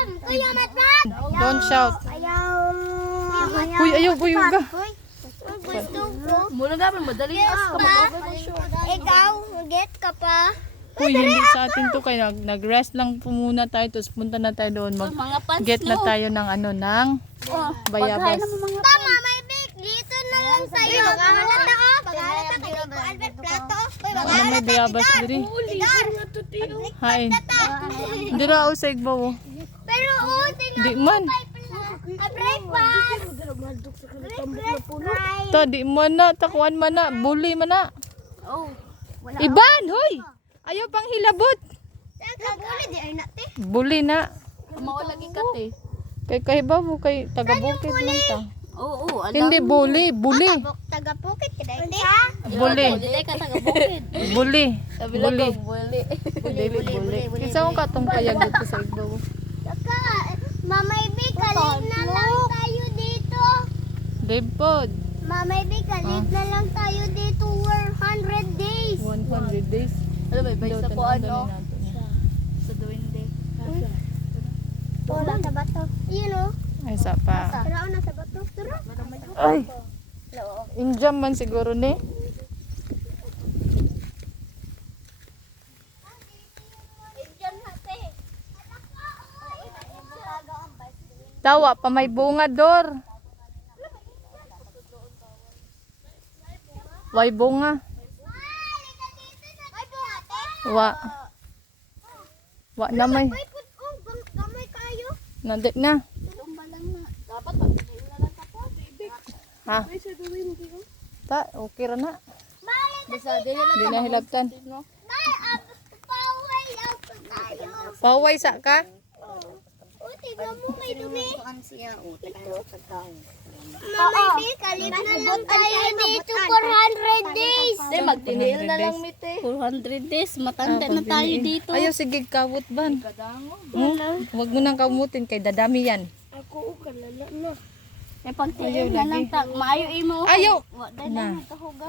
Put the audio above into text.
Kuya Matmat! Don't shout. Ayaw. Uy, ayaw buyuga. Gusto ko. Muna namin, madali as ka Ikaw, get ka pa. Uy, hindi sa atin to kaya nag-rest lang po muna tayo tapos punta na tayo doon mga pants get na tayo ng ng bayabas. Tama, may big. Dito na lang tayo. Paghalat na ako. Paghalat na kayo. Albert Plato. Ano may bayabas diri? Hay. Dira o sa igbaw. Pero tingnan Di man. breakfast. To di man na takuan man na, buli man na. Oh. Iban, hoy. Ayaw pang hilabot. Naguli di ay nate. Buli na. Mao lagi kate. Kay babu kay taga bukid man ta. Oo, alam. Hindi buli, buli. Taga Pukit kada hindi. Buli. Dili ka taga bukid. Buli. Kabila Buli. ko, buli. Dili buli. Kinsa mo katong kayag dito sa igbaw? Saka, Mamay B, kalit na lang tayo dito. Dave pod. Mamay B, kalit na lang tayo dito. We're 100 days. 100 days. Ano ba, bay sa Daw, ko tanaw, ano? dali natin. Sa duwende. Wala sa bato. Yun o. Ay sa pa. Tara na sa bato. Tara. Ay. Injam man siguro ni. Tawa pa may bunga dor. Way bunga. Wa. Wa na may. Ay, put ko. Gamay kayo. Nandik na. Tumbalang na. Dapat pagkain na lang ka po. Ha? Ta, okay ra na. Bisa dili na Di na hilabtan. Paway lang tayo. Paway sa ka? O, tignan mo may dumi. Mamay B, kalit na lang tayo dito for 100 days. Di magtiniil na lang mite. 400 days, matanda na tayo dito. Ayaw, sige, kawot ban. Kadango. Huwag mo nang kamutin kay dadami yan. Eh pagtiniil na lang ta. Maayo imo. Ayaw! Wa dala na kahugaw.